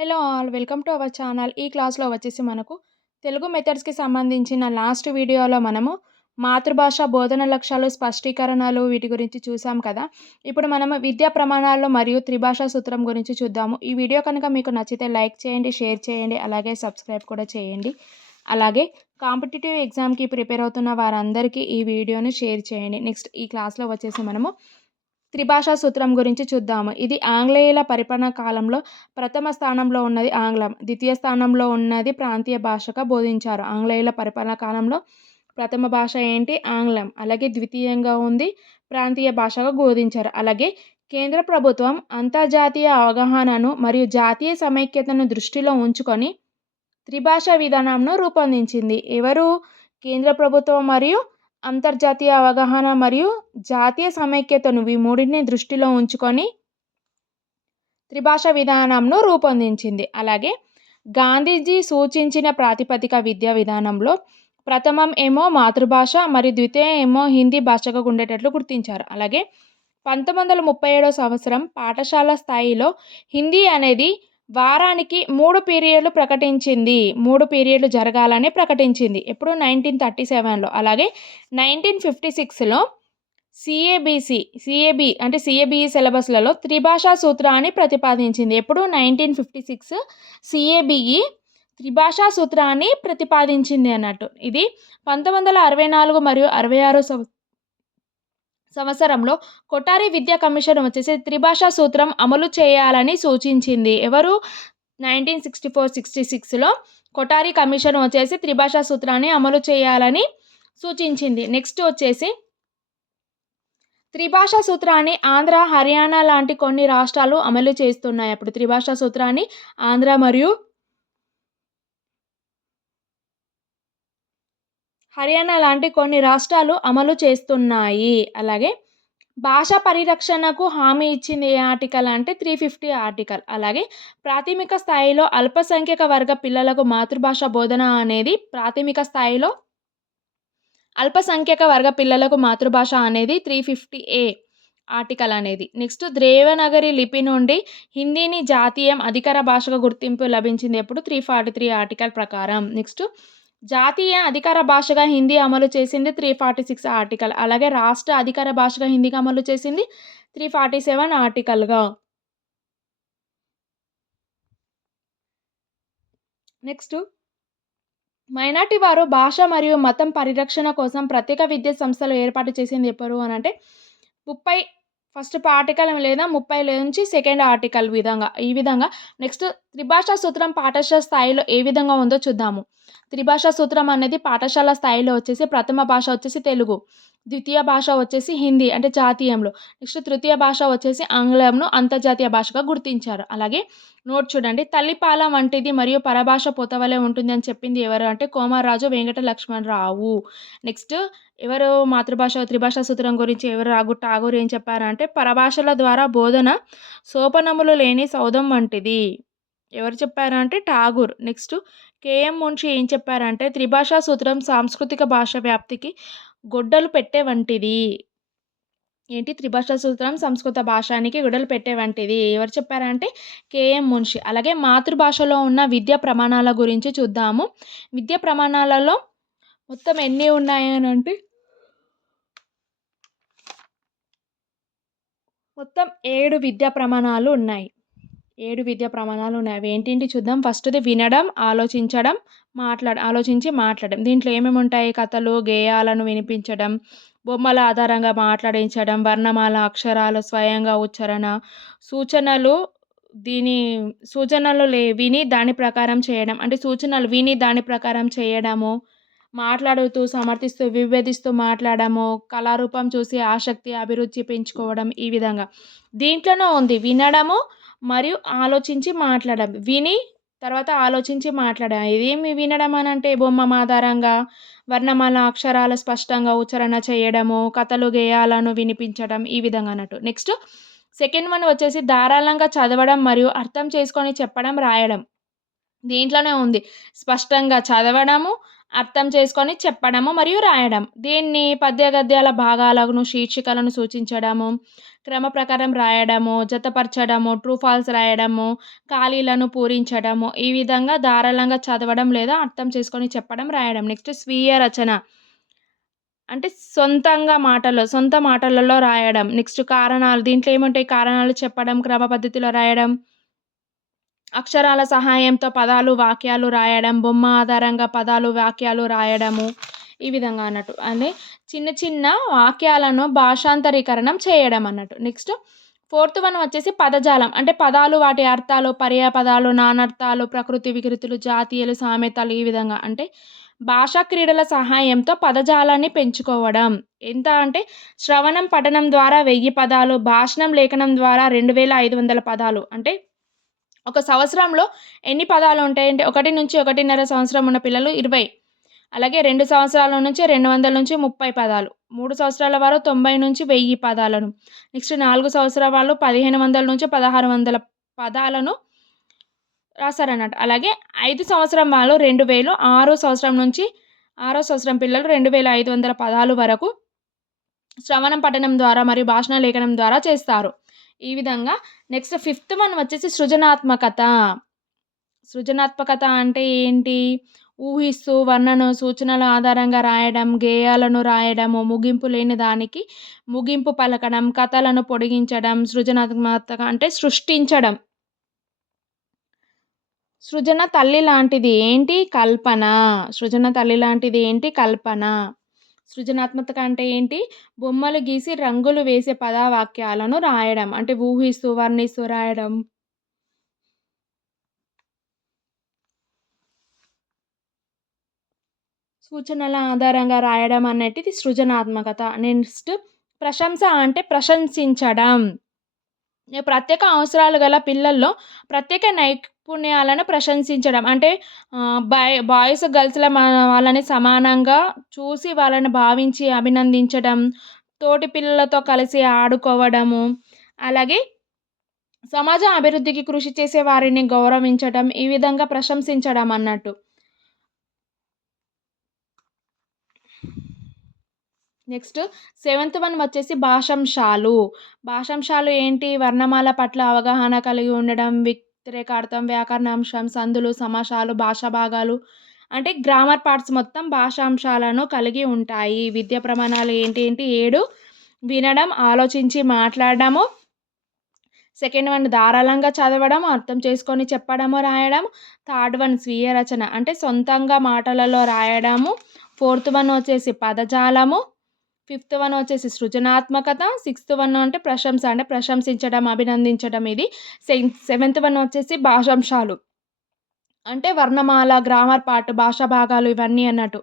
Hello all welcome to our channel ఈ క్లాస్లో వచ్చేసి మనకు తెలుగు మెథడ్స్కి సంబంధించిన లాస్ట్ వీడియోలో మనము మాతృభాష బోధన లక్ష్యాలు స్పష్టీకరణలు వీటి గురించి చూసాం కదా. ఇప్పుడు మనము విద్యా ప్రమాణాలు మరియు త్రిభాషా సూత్రం గురించి చూద్దాము. ఈ వీడియో కనుక మీకు నచ్చితే లైక్ చేయండి షేర్ చేయండి అలాగే సబ్స్క్రైబ్ కూడా చేయండి. అలాగే కాంపిటేటివ్ ఎగ్జామ్కి ప్రిపేర్ అవుతున్న వారందరికీ ఈ వీడియోని షేర్ చేయండి. నెక్స్ట్ ఈ క్లాస్లో వచ్చేసి మనము త్రిభాషా సూత్రం గురించి చూద్దాము. ఇది ఆంగ్లేయుల పరిపాలన కాలంలో ప్రథమ స్థానంలో ఉన్నది ఆంగ్లం. ద్వితీయ స్థానంలో ఉన్నది ప్రాంతీయ భాషగా బోధించారు. ఆంగ్లేయుల పరిపాలన కాలంలో ప్రథమ భాష ఏంటి? ఆంగ్లం. అలాగే ద్వితీయంగా ఉంది ప్రాంతీయ భాషగా బోధించారు. అలాగే కేంద్ర ప్రభుత్వం అంతర్జాతీయ అవగాహనను మరియు జాతీయ సమైక్యతను దృష్టిలో ఉంచుకొని త్రిభాషా విధానంను రూపొందించింది. ఎవరు? కేంద్ర ప్రభుత్వం మరియు అంతర్జాతీయ అవగాహన మరియు జాతీయ సమైక్యతను ఈ మూడింటిని దృష్టిలో ఉంచుకొని త్రిభాష విధానంను రూపొందించింది. అలాగే గాంధీజీ సూచించిన ప్రాతిపదిక విద్యా విధానంలో ప్రథమం ఏమో మాతృభాష మరియు ద్వితీయ ఏమో హిందీ భాషగా ఉండేటట్లు గుర్తించారు. అలాగే పంతొమ్మిది వందల ముప్పై ఏడో సంవత్సరం పాఠశాల స్థాయిలో హిందీ అనేది వారానికి మూడు పీరియడ్లు ప్రకటించింది. మూడు పీరియడ్లు జరగాలని ప్రకటించింది. ఎప్పుడు? నైన్టీన్ థర్టీ సెవెన్లో. అలాగే నైన్టీన్ ఫిఫ్టీ సిక్స్లో సిఏబిసి సిఏబి అంటే సిఏబిఈ సిలబస్లలో త్రిభాషా సూత్రాన్ని ప్రతిపాదించింది. ఎప్పుడు? నైన్టీన్ ఫిఫ్టీ సిక్స్ సిఏబిఈ త్రిభాషా సూత్రాన్ని ప్రతిపాదించింది అన్నట్టు. ఇది పంతొమ్మిది వందల అరవై నాలుగు మరియు అరవై ఆరు సంవత్సరంలో కొటారి విద్యా కమిషన్ వచ్చేసి త్రిభాషా సూత్రం అమలు చేయాలని సూచించింది. ఎవరు? నైన్టీన్ సిక్స్టీ ఫోర్ సిక్స్టీ సిక్స్లో కొటారి కమిషన్ వచ్చేసి త్రిభాషా సూత్రాన్ని అమలు చేయాలని సూచించింది. నెక్స్ట్ వచ్చేసి త్రిభాషా సూత్రాన్ని ఆంధ్ర హర్యానా లాంటి కొన్ని రాష్ట్రాలు అమలు చేస్తున్నాయి. అప్పుడు త్రిభాషా సూత్రాన్ని ఆంధ్ర మరియు హర్యానా లాంటి కొన్ని రాష్ట్రాలు అమలు చేస్తున్నాయి. అలాగే భాషా పరిరక్షణకు హామీ ఇచ్చింది ఏ ఆర్టికల్ అంటే త్రీ ఫిఫ్టీ ఆర్టికల్. అలాగే ప్రాథమిక స్థాయిలో అల్పసంఖ్యక వర్గ పిల్లలకు మాతృభాష బోధన అనేది ప్రాథమిక స్థాయిలో అల్పసంఖ్యక వర్గ పిల్లలకు మాతృభాష అనేది త్రీ ఫిఫ్టీ ఏ ఆర్టికల్ అనేది. నెక్స్ట్ ద్రేవనగరి లిపి నుండి హిందీని జాతీయం అధికార భాషగా గుర్తింపు లభించింది ఎప్పుడు? త్రీ ఫార్టీ త్రీ ఆర్టికల్ ప్రకారం. నెక్స్ట్ జాతీయ అధికార భాషగా హిందీ అమలు చేసింది త్రీ ఫార్టీ సిక్స్ ఆర్టికల్ అలాగే రాష్ట్ర అధికార భాషగా హిందీగా అమలు చేసింది త్రీ ఫార్టీ సెవెన్ ఆర్టికల్గా నెక్స్ట్ మైనార్టీ వారు భాష మరియు మతం పరిరక్షణ కోసం ప్రత్యేక విద్యా సంస్థలు ఏర్పాటు చేసింది ఎప్పుడు అని అంటే ముప్పై ఫస్ట్ పాఠికలం లేదా ముప్పై నుంచి సెకండ్ ఆర్టికల్ విధంగా. ఈ విధంగా నెక్స్ట్ త్రిభాషా సూత్రం పాఠశాల స్థాయిలో ఏ విధంగా ఉందో చూద్దాము. త్రిభాషా సూత్రం అనేది పాఠశాల స్థాయిలో వచ్చేసి ప్రథమ భాష వచ్చేసి తెలుగు. ద్వితీయ భాష వచ్చేసి హిందీ అంటే జాతీయంలో. నెక్స్ట్ తృతీయ భాష వచ్చేసి ఆంగ్లంను అంతర్జాతీయ భాషగా గుర్తించారు. అలాగే నోట్ చూడండి. తల్లిపాల వంటిది మరియు పరభాష పోతవలే ఉంటుంది అని చెప్పింది ఎవరు? అంటే కోమారాజు వెంకట లక్ష్మణరావు నెక్స్ట్ ఎవరు మాతృభాష త్రిభాష సూత్రం గురించి ఎవరు రాగు ఠాగూర్ ఏం చెప్పారంటే పరభాషల ద్వారా బోధన సోపనములు లేని సౌధం వంటిది. ఎవరు చెప్పారంటే ఠాగూర్. నెక్స్ట్ కేఎం మున్షి ఏం చెప్పారంటే త్రిభాషా సూత్రం సాంస్కృతిక భాష వ్యాప్తికి గొడ్డలు పెట్టే వంటిది. ఏంటి? త్రిభాషా సూత్రం సంస్కృత భాషానికి గొడవలు పెట్టే వంటిది. ఎవరు చెప్పారంటే కేఎం మున్షి. అలాగే మాతృభాషలో ఉన్న విద్యా ప్రమాణాల గురించి చూద్దాము. విద్యా ప్రమాణాలలో మొత్తం ఎన్ని ఉన్నాయనంటే మొత్తం ఏడు విద్యా ప్రమాణాలు ఉన్నాయి. ఏడు విద్యా ప్రమాణాలు ఉన్నాయి. అవి ఏంటి చూద్దాం. ఫస్ట్ది వినడం ఆలోచించడం మాట్లాడ ఆలోచించి మాట్లాడడం. దీంట్లో ఏమేమి ఉంటాయి? కథలు గేయాలను వినిపించడం బొమ్మల ఆధారంగా మాట్లాడించడం వర్ణమాల అక్షరాలు స్వయంగా ఉచ్చారణ సూచనలు దీని సూచనలు లే విని దాని ప్రకారం చేయడం. అంటే సూచనలు విని దాని ప్రకారం చేయడము మాట్లాడుతూ సమర్థిస్తూ విభేదిస్తూ మాట్లాడము కళారూపం చూసి ఆసక్తి అభిరుచి పెంచుకోవడం ఈ విధంగా. దీంట్లోనే ఉంది. వినడము మరియు ఆలోచించి మాట్లాడడం. విని తర్వాత ఆలోచించి మాట్లాడడం. ఇదేమి వినడం అని అంటే బొమ్మ ఆధారంగా వర్ణమాల అక్షరాలు స్పష్టంగా ఉచ్చారణ చేయడము కథలు గేయాలను వినిపించడం ఈ విధంగా అన్నట్టు. నెక్స్ట్ సెకండ్ వన్ వచ్చేసి ధారాళంగా చదవడం మరియు అర్థం చేసుకొని చెప్పడం రాయడం. దీంట్లోనే ఉంది. స్పష్టంగా చదవడము అర్థం చేసుకొని చెప్పడము మరియు రాయడం. దీన్ని పద్య గద్యాల భాగాలను శీర్షికలను సూచించడము క్రమ ప్రకారం రాయడము జతపరచడము ట్రూ ఫాల్స్ రాయడము ఖాళీలను పూరించడము ఈ విధంగా ధారాళంగా చదవడం లేదా అర్థం చేసుకొని చెప్పడం రాయడం. నెక్స్ట్ స్వీయ రచన. అంటే సొంతంగా మాటలు సొంత మాటలలో రాయడం. నెక్స్ట్ కారణాలు దీంట్లో ఏముంటాయి? కారణాలు చెప్పడం క్రమ పద్ధతిలో రాయడం. అక్షరాల సహాయంతో పదాలు వాక్యాలు రాయడం బొమ్మ ఆధారంగా పదాలు వాక్యాలు రాయడము ఈ విధంగా అన్నట్టు. అంటే చిన్న చిన్న వాక్యాలను భాషాంతరీకరణం చేయడం అన్నట్టు. నెక్స్ట్ ఫోర్త్ వన్ వచ్చేసి పదజాలం. అంటే పదాలు వాటి అర్థాలు పర్యాపదాలు నానర్థాలు ప్రకృతి వికృతులు జాతీయులు సామెతలు ఈ విధంగా. అంటే భాషా క్రీడల సహాయంతో పదజాలాన్ని పెంచుకోవడం. ఎంత అంటే శ్రవణం పఠనం ద్వారా వెయ్యి పదాలు భాషణం లేఖనం ద్వారా రెండు వేల ఐదు వందల పదాలు. అంటే ఒక సంవత్సరంలో ఎన్ని పదాలు ఉంటాయంటే ఒకటి నుంచి ఒకటిన్నర సంవత్సరం ఉన్న పిల్లలు ఇరవై. అలాగే రెండు సంవత్సరాల నుంచి రెండు వందల నుంచి ముప్పై పదాలు. మూడు సంవత్సరాల వారు తొంభై నుంచి వెయ్యి పదాలను. నెక్స్ట్ నాలుగు సంవత్సరాల వాళ్ళు పదిహేను వందల నుంచి పదహారు వందల పదాలను రాశారన్నట్టు అలాగే ఐదు సంవత్సరం వాళ్ళు రెండు వేలు ఆరో సంవత్సరం నుంచి ఆరో సంవత్సరం పిల్లలు రెండు వేల ఐదు వందల పదాలు వరకు శ్రవణం పఠనం ద్వారా మరియు భాషణ లేఖనం ద్వారా చేస్తారు. ఈ విధంగా. నెక్స్ట్ ఫిఫ్త్ వన్ వచ్చేసి సృజనాత్మకత. సృజనాత్మకత అంటే ఏంటి? ఊహిస్తూ వర్ణను సూచనల ఆధారంగా రాయడం గేయాలను రాయడము ముగింపు లేని దానికి ముగింపు పలకడం కథలను పొడిగించడం సృజనాత్మకత అంటే సృష్టించడం. సృజన తల్లి లాంటిది ఏంటి? కల్పన. సృజన తల్లి లాంటిది ఏంటి? కల్పన. సృజనాత్మకత అంటే ఏంటి? బొమ్మలు గీసి రంగులు వేసే పదవాక్యాలను రాయడం అంటే ఊహిస్తూ వర్ణిస్తూ రాయడం. సూచనల ఆధారంగా రాయడం అనేది సృజనాత్మకత. నెక్స్ట్ ప్రశంస అంటే ప్రశంసించడం. ప్రత్యేక అవసరాలు గల పిల్లల్లో ప్రత్యేక నైపుణ్యాలను ప్రశంసించడం. అంటే బాయ్ బాయ్స్ గర్ల్స్ల వాళ్ళని సమానంగా చూసి వాళ్ళని భావించి అభినందించడం తోటి పిల్లలతో కలిసి ఆడుకోవడము అలాగే సమాజ అభివృద్ధికి కృషి చేసే వారిని గౌరవించడం ఈ విధంగా ప్రశంసించడం అన్నట్టు. నెక్స్ట్ సెవెంత్ వన్ వచ్చేసి భాషంశాలు. భాషంశాలు ఏంటి? వర్ణమాల పట్ల అవగాహన కలిగి ఉండడం వ్యతిరేకార్థం వ్యాకరణాంశం సందులు సమాసాలు భాషా భాగాలు అంటే గ్రామర్ పార్ట్స్ మొత్తం భాషాంశాలను కలిగి ఉంటాయి. విద్య ప్రమాణాలు ఏంటి ఏంటి ఏడు వినడం ఆలోచించి మాట్లాడడము. సెకండ్ వన్ ధారాళంగా చదవడం అర్థం చేసుకొని చెప్పడము రాయడం. థర్డ్ వన్ స్వీయ రచన అంటే సొంతంగా మాటలలో రాయడము. ఫోర్త్ వన్ వచ్చేసి పదజాలము. ఫిఫ్త్ వన్ వచ్చేసి సృజనాత్మకత సిక్స్త్ వన్ అంటే ప్రశంస అంటే ప్రశంసించడం అభినందించడం. ఇది సెవెంత్ వన్ వచ్చేసి భాషాంశాలు. అంటే వర్ణమాల గ్రామర్ పార్ట్ భాషా భాగాలు ఇవన్నీ అన్నట్టు.